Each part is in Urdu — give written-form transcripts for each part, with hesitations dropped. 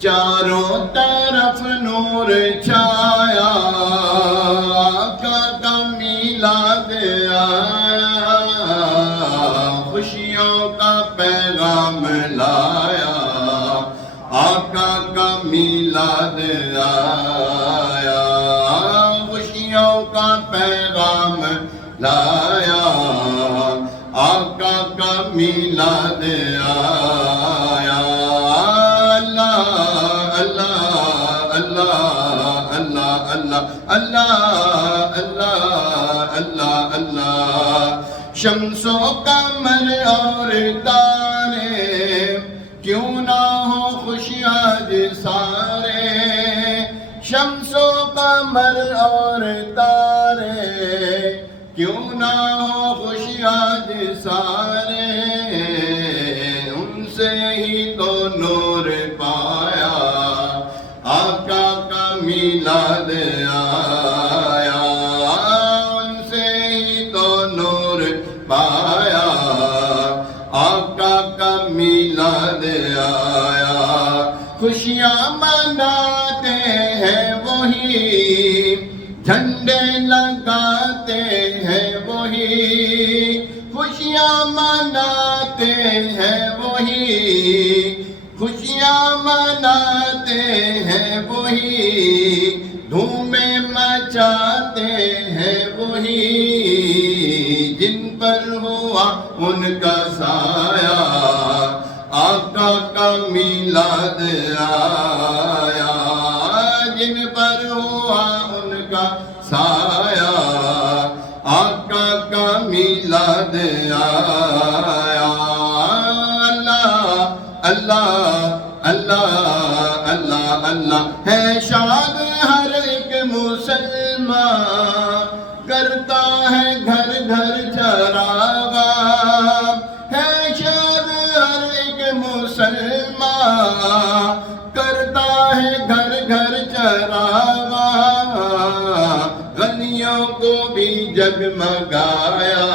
چاروں طرف نور چھایا، آقا کا میلاد آیا، خوشیوں کا پیغام لایا، آقا کا میلاد آیا، خوشیوں کا پیغام لایا، آقا کا میلاد آیا۔ اللہ اللہ اللہ اللہ اللہ اللہ اللہ اللہ، شمس و قمر اور تارے کیوں نہ ہو خوش آج سارے، شمس و قمر اور تارے کیوں نہ ہو خوش آج سارے، ان سے ہی تو نور پایا، آقا کا میلاد آیا، ان سے ہی تو نور پایا، آقا کا میلاد آیا، خوشیاں مناتے ہیں وہی، جھنڈے لگاتے ہیں وہی، خوشیاں مناتے ہیں وہی، خوشیاں مناتے ہیں وہی، دھومیں مچاتے ہیں وہی، جن پر ہوا ان کا سایہ، آقا کا میلاد آیا، جن پر ہوا ان کا سایہ، آقا کا میلاد آیا۔ اللہ اللہ اللہ اللہ ہے شاد ہر ایک مسلمان، کرتا ہے گھر گھر چراغاں، ہے شاد ہر ایک مسلمان، کرتا ہے گھر گھر چراغاں، گلیوں کو بھی جگمگایا،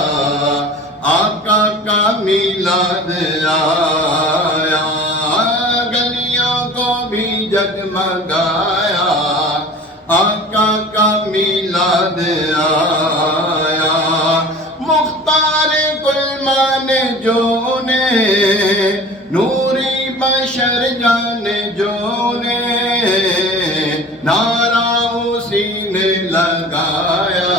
آقا کا میلاد آیا، گلیوں کو بھی جگمگایا، آقا کا میلاد آیا، مختار کل مان جو نے، نوری بشر جان جو نے، نعرہ اسی نے لگایا،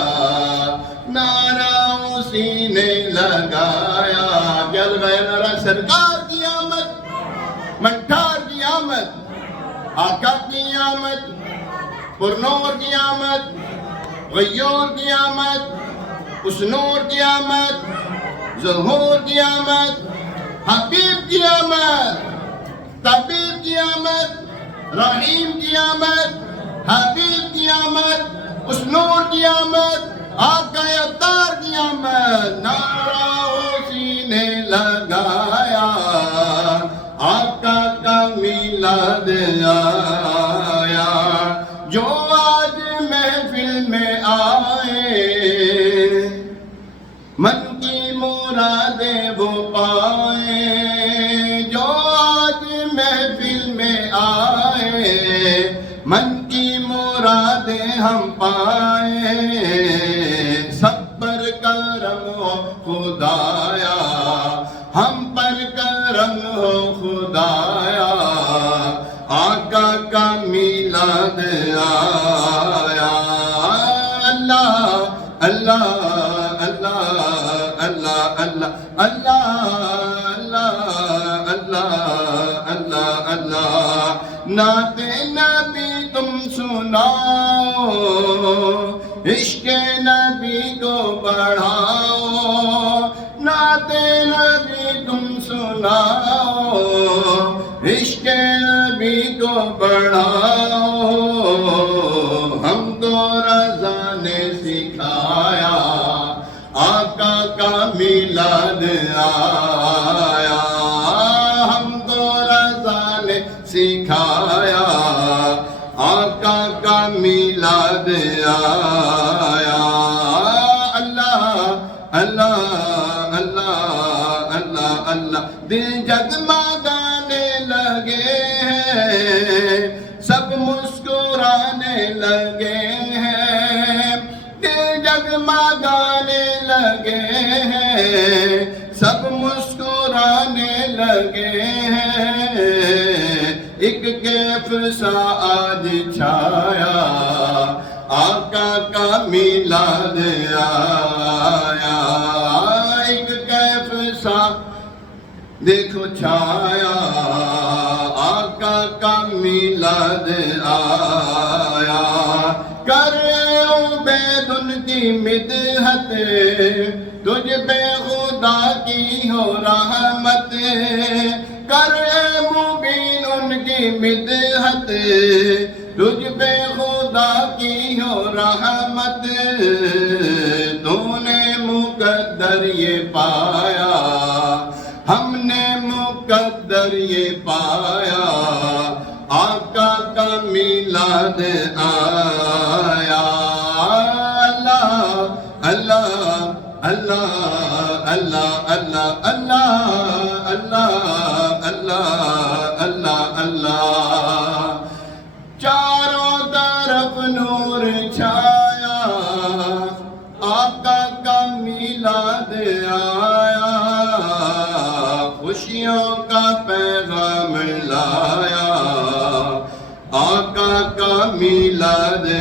نعرہ اسی نے لگایا، کیا لگایا نعرہ؟ سرکار کی آمد، مٹھار کی آمد، آقا کی آمد، پرنور کی آمد، غیور کی آمد، اس نور کی آمد، ظہور کی آمد، حبیب کی آمد، طبیب کی آمد، رحیم کی آمد، حبیب کی آمد، اس نور کی آمد، آقا اتار کی آمد، نعرہ اسی نے لگایا، آقا کا میلاد آیا، جو آج محفل میں آئے، من کی مرادیں وہ پائے، جو آج محفل میں آئے، من کی مرادیں ہم پائے، سب پر کرم ہو خدایا، ہم پر کرم ہو خدایا، آقا کا میلاد آیا، اللہ اللہ اللہ اللہ اللہ اللہ اللہ اللہ اللہ، نعت نبی تم سناؤ، عشق نبی کو بڑھاؤ، نعت نبی تم سناؤ، عشق نبی کو بڑھاؤ، ہم تو رضا نے سکھایا، آقا کا میلاد آیا، ہم تو رضا نے سکھایا، آقا کا میلاد آیا، اللہ اللہ اللہ اللہ اللہ، دل جگمگانے لگے ہیں، لگے ہیں، دل جگمگانے لگے ہیں، سب مسکرانے لگے ہیں۔ ایک کیف سا آج چھایا، آقا کا میلاد آیا۔ ایک کیف سا دیکھو چھایا، آقا کا میلاد آیا۔ کر عبید ان کی مدحت، تجھ پہ خدا کی ہو رحمت۔ کر مبین ان کی مدحت، تجھ پہ خدا کی ہو رحمت۔ تو نے مقدر یہ پایا، ہم نے مقدر یہ پایا، آقا کا میلاد آیا۔ اللہ اللہ اللہ اللہ اللہ اللہ اللہ اللہ اللہ اللہ۔ چاروں طرف نور چھایا، آقا کا میلاد آیا۔ خوشیوں کا پیغام لایا، آقا کا میلاد